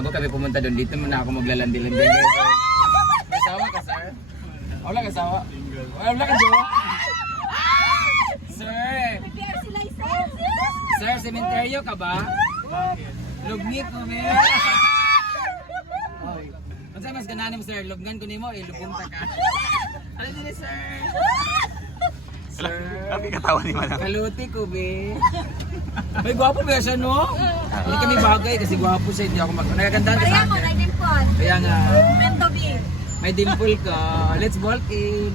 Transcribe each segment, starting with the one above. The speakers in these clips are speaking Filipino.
bago kami pumunta doon, dito muna ako maglalandi-landi. May asawa ka, sir? Wala ka asawa? Wala ka jowa? Sir! Sir, sementeryo ka ba? Lugni ko, me. Ano sa mas gananim, sir? Lugnan ko nimo, eh, lupunta ka. Ano din, sir? Sir. Kami katawan ni Manang. Kaluti ko, be. May gwapo ba siya, no? Hindi kami bagay kasi gwapo siya, hindi ako mag... Nagagandaan ka sa Kaya mo, akin. nag-impon. Kaya nga, Mento B. may dimple ka. Let's walk in.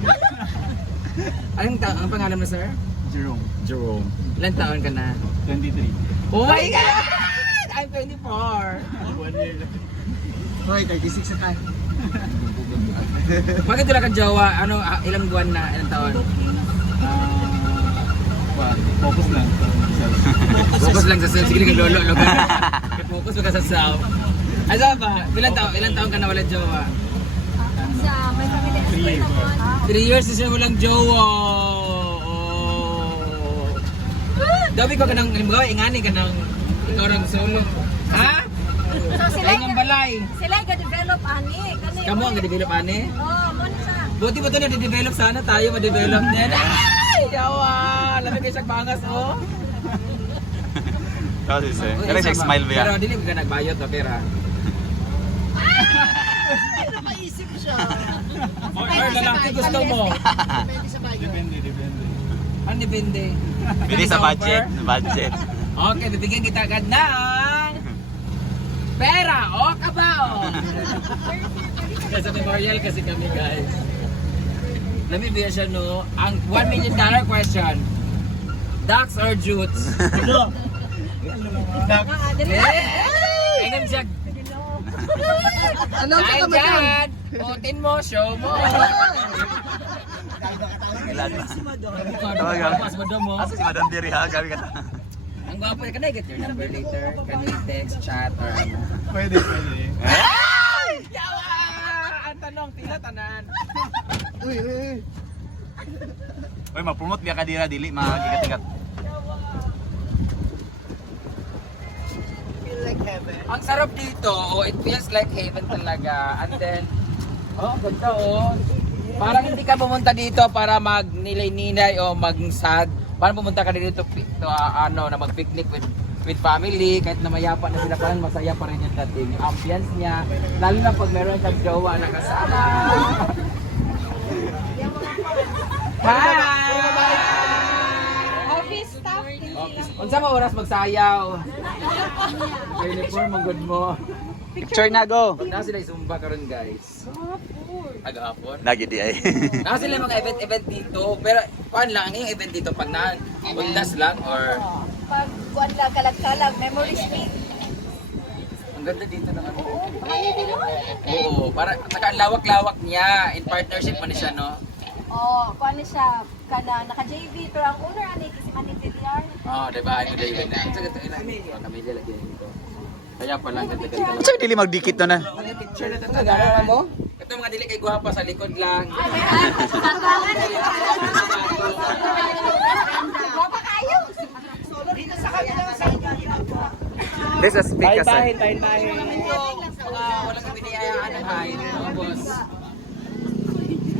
Anong, ta- anong pangalan mo, sir? Jerome. Jerome. Ilan taon ka na? 23. Oh my God! I'm 24. One year lang. Hoy, 36 na tayo. Bakit wala kang jowa? Ano, ah, ilang buwan na? Ilang taon? Focus lang. Focus lang sa self. Sige, lolo. lolo. Focus ka sa self. Ay, saan ba? Ilang taon, ilang taon ka na wala jowa? Sa may family expert naman. Three years na siya walang jowa. Oh. Dabi ko ka ng, halimbawa, ingani ka ng, ikaw ng solo. Ha? So sila Ay, balay. sila yung develop ani. Kani. Kamu ang develop ani? Oh, mo na siya. Buti ba ito na-develop sana tayo ma-develop din? Ay, yawa! Siyang bangas, oh. Kasi sir. Kaya siya smile ba Pero yan? dili ka nagbayad na pera. Napaisip siya. Or, or lalaki gusto mo. Depende sa bagay. Depende, depende. Ano depende? Pili sa budget. Budget. Okay, bibigyan kita agad ng pera o kabao. Kasi memorial kasi kami guys. Lami biya siya no, ang 1 million dollar question. Ducks or jutes? Eh! Ay, namsiyag. Ano ka Dahil yan? dyan, putin mo, show mo. Tawagan. Mas mo. Asa si Madam Diri ha? Gabi ka Ang gwapo, can I get your number later? Can we text, chat, or ano? Pwede, pwede. Yawa! Ang tanong, pila tanan. Uy, uy, uy. Uy, ma-promote biya ka dira, dili, magigat-igat. Feel like heaven. Ang sarap dito, oh, it feels like heaven talaga. And then, oh, ganda oh. Parang hindi ka pumunta dito para magnilay-nilay o mag-sad. Parang pumunta ka dito to, ah, ano, na mag-picnic with with family, kahit na mayapa na sila, parang masaya pa rin yung dating. Yung ambience niya, lalo na pag meron kang jowa na kasama. Hi! Office staff. Unsa mo oras magsayaw? Uniform ang good mo. Picture na go! Na sila isumba karon guys. Aga-hapon. Lagi di ay. Na sila mga event-event dito, pero paano lang ang event dito pag na undas lang or Pag kuan lang kalag-kalag, memories meet. ang ganda dito ng ano. Oo, para saka lawak-lawak niya in partnership man siya no. Oh, kuan siya kana naka JV pero ang owner ani. Oh, di ba? Ano David na? Sa gato. Oh, kami nila dito. Kaya pala ang ganda-ganda. Sir, dili magdikit na. Mga picture na ito, gano'n mo? Ito mga dili kay guwapa sa likod lang. Baba kayo. This is speak ka sir. tayo bahay. Mga wala kami niyayaan ng hain, boss.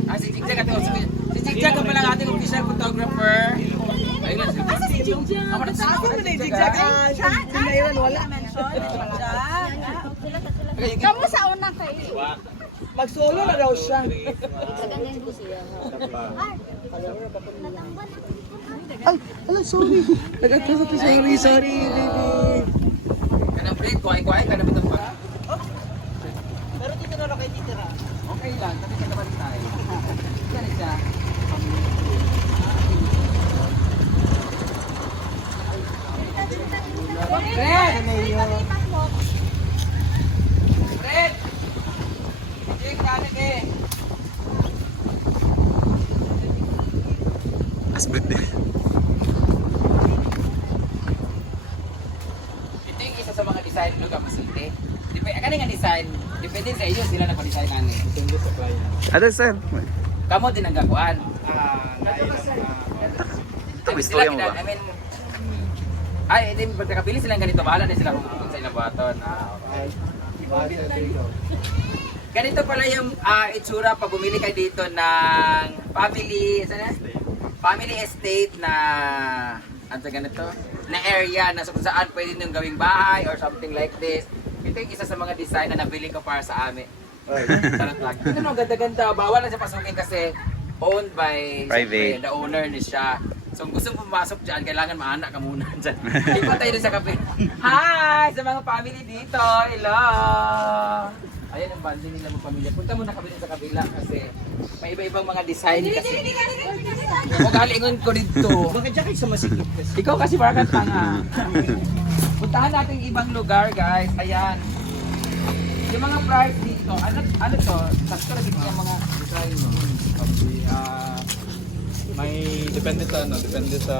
Ah, si Jigjag ito. Si, si Jigjag ang pala ang ating official photographer. Ayun lang. Si Ako na si Jigjag. wala. Kamu sa una kayo. Mag-solo na daw siya. Ay, ala, sorry. Nagkakasat sorry, sorry, baby. Kanang plate, kuhay-kuhay ka na ba ito pa? Pero dito na lang kayo titira. Okay lang, tapi ka naman tayo. Yan siya. Fred! Fred! Jing, kanin eh. Asbet din. Ito yung isa sa mga design no ka masulti. Depende kani nga design, depende sa iyo sila na design ani. Ano sir? Kamo din ang gakuan. Ito, may storya mo ba? I mean, ay, hindi, pagkakabili sila ng ganito, bahala na sila kung kung sa inabuhaton. Ah, okay. Ganito pala yung ah, itsura pag bumili kayo dito ng family, saan yan? family estate na ano sa ganito? Na area na kung saan pwede nyo gawing bahay or something like this. Ito yung isa sa mga design na nabili ko para sa amin. Charot lang. Ito no, ganda-ganda. Bawal na siya pasukin kasi owned by Private. the owner ni siya. So kung gusto pumasok dyan, kailangan maana ka muna dyan. Ipa tayo dun sa kape. Hi! Sa mga family dito. Hello! Ayan ang banding nila mga pamilya. Punta muna kami dun sa kabila kasi may iba-ibang mga design kasi. O galingon ko dito. Bakit siya kayo sumasikip kasi? Ikaw kasi parang tanga. Puntahan natin ibang lugar, guys. Ayan. Yung mga price dito, ano, ano to? Sakto lagi yung mga design mo. Ah, may depende sa ano, depende sa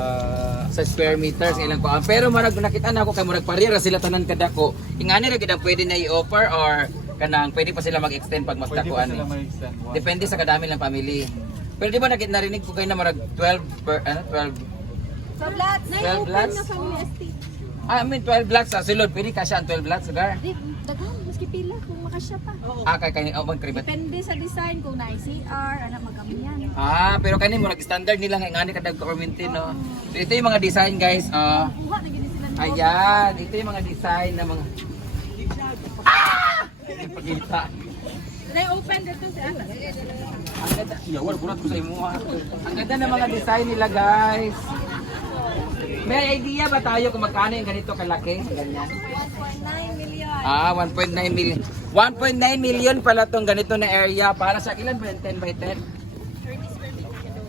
Sa square meters, ilang ko. Pero marag nakita na ako kay murag parira sila tanan kada ko. Ingani ra gid ang pwede na i-offer or kanang pwede pa sila mag-extend pag mas pwede dakuan. eh. Depende sa kadami ng family. Pero di ba nakit narinig ko kayo na marag 12 per, ano, 12 So, lahat na 12 open lots? na family estate. Ah, I mean 12 blocks sa sulod. Pwede ka siya ang 12 blocks, lugar. Di, daghan, maski pila kung makasya pa. Ah, kay kay oh, magkribat. Depende sa design kung na CR, ano magamihan. Ah, pero kanin mo nag-standard nila nga ngani kada government no. So ito yung mga design guys. Ah, ng ayan, ito yung mga design na mga Ah! Pakita. Na open si Ana. Ang ganda. Yawal, burat ko sa imo ha. Ang ganda ng mga design nila guys. May idea ba tayo kung magkano yung ganito kalaki? Ganyan. 1.9 million. Ah, 1.9 million. 1.9 million pala tong ganito na area para sa ilan ba yun? 10 by 10?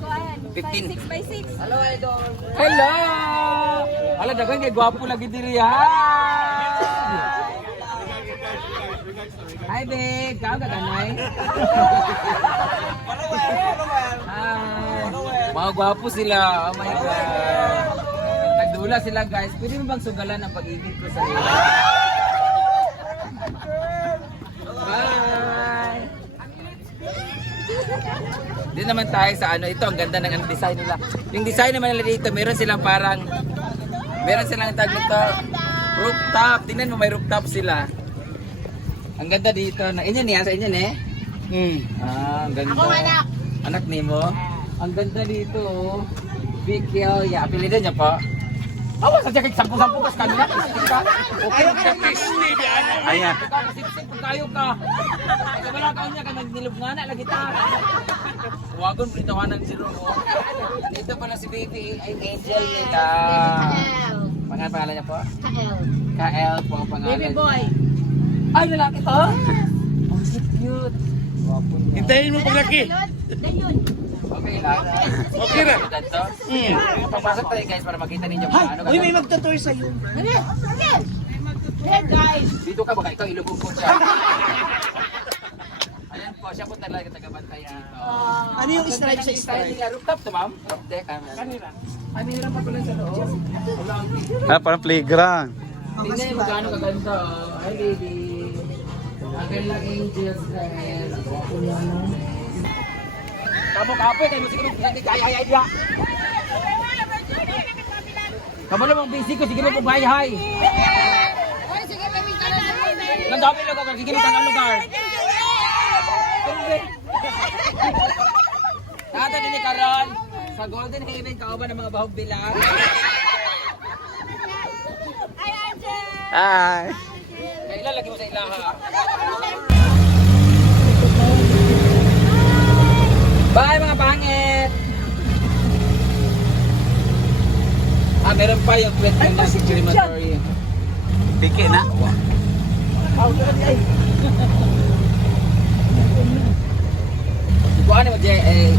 Kuan, 15. 6 by 6. Hello, idol. Hello! Ala, dagan kay gwapo lagi diri ha. Hi, babe. Kau ka ganay? Hi. Mga gwapo sila. Oh my God. Nagdula sila, guys. Pwede mo bang sugalan ang pag-ibig ko sa iyo? Bye! Dito naman tayo sa ano, ito ang ganda ng ano, design nila. Yung design naman nila dito, meron silang parang, meron silang tag nito, rooftop. Tingnan mo, may rooftop sila. Ang ganda dito. Na, inyo niya, sa inyo ne? Hmm. Ah, ang ganda. Ako anak. Anak ni mo? Ang ganda dito. oh. Bikil, ya. Apelido niya po. Awa sa jakit, sampu-sampu kas kanina. Ka. Okay, okay. Ayan. Kasipsip kung kayo ka. Ikaw wala ka niya ka nagnilog nga na lagi ta. Wagon pritawanan ng zero mo. Dito pala si baby ay angel nila. Pangalan pangalan niya po? KL. KL po ang pangalan. Baby boy. Ay, lalaki to? Ang cute. Wapo niya. Hintayin mo paglaki. Dayon. Okay lang. Okay na. Dito. Papasok tayo guys para makita ninyo kung ano uy, may magtutour sa'yo. Hey guys. Dito ka baka ikaw ilubog ko siya. Ayan po, siya po talaga taga-bantayan. Oh. Ano yung stripe sa ng stripe? Rooftop to, ma'am? Roof deck. Kanina. Ay, mayroon pa pala sa loob. Ah, parang playground. Tingnan mo gaano kaganda. oh. Hi, baby. Ang kanilang angels guys. Wapo niya, no? Kamu kapo, kayo mo siguro hindi kaya hay dia. Kamu na mong busy ko, sige mo po hay dami lang ako, sige mo ang lugar. Din ni Karon sa Golden Haven kauban ng mga bahog bilang. Hi. Lagi mo sa ilaha? Bye mga pangit! Ah, meron pa yung pwede na crematory. Piki na. Kuha na mo dyan, eh,